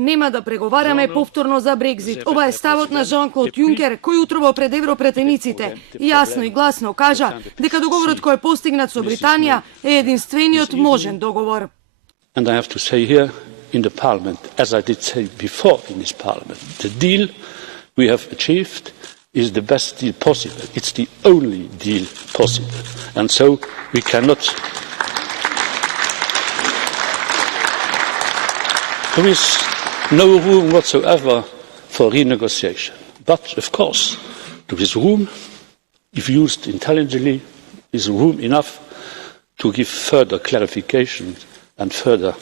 Нема да преговараме повторно за Брекзит. Ова е ставот на Жан-Клод Јункер, кој утрово пред европретениците јасно и гласно кажа дека договорот кој е постигнат со Британија е единствениот можен договор. And I have to say here in the Parliament, as I did say before in this Parliament, the deal we have achieved is the best deal possible. It's the only deal possible. And so we cannot... There is no room whatsoever for renegotiation. But, of course, there is room, if used intelligently, is room enough to give further clarification and further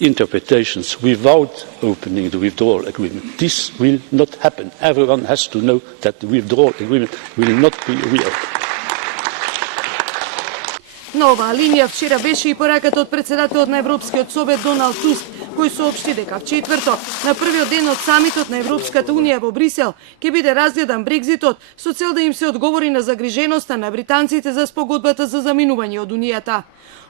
interpretations without opening the withdrawal agreement. This will not happen. Everyone has to know that the withdrawal agreement will not be reopened. На оваа линија вчера беше и пораката од председателот на Европскиот совет Доналд Туск, кој соопшти дека в четврток, на првиот ден од самитот на Европската унија во Брисел, ќе биде разгледан Брекзитот со цел да им се одговори на загриженоста на британците за спогодбата за заминување од Унијата.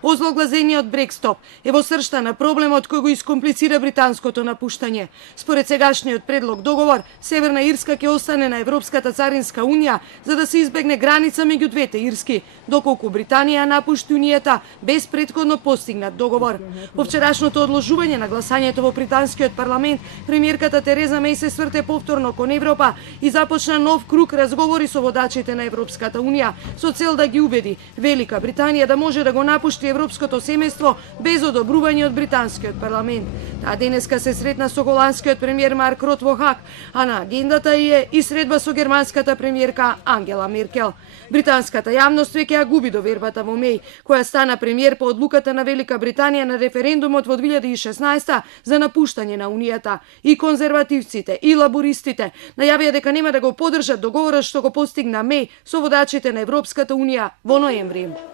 Озлоглазениот Брекстоп е во сршта на проблемот кој го искомплицира британското напуштање. Според сегашниот предлог договор, Северна Ирска ќе остане на Европската царинска унија за да се избегне граница меѓу двете ирски, доколку Британија напушти унијата без претходно постигнат договор. По вчерашното одложување на гласањето во британскиот парламент, премиерката Тереза Меј се сврте повторно кон Европа и започна нов круг разговори со водачите на Европската унија со цел да ги убеди Велика Британија да може да го напушти европското семејство без одобрување од британскиот парламент. Таа денеска се сретна со голандскиот премиер Марк Рот во Хаг, а на агендата е и средба со германската премиерка Ангела Меркел. Британската јавност веќе ја губи довербата во Меј, која стана премиер по одлуката на Велика Британија на референдумот во 2016 за напуштање на Унијата. И конзервативците, и лабористите најавија дека нема да го поддржат договорот што го постигна Меј со водачите на Европската унија во ноември.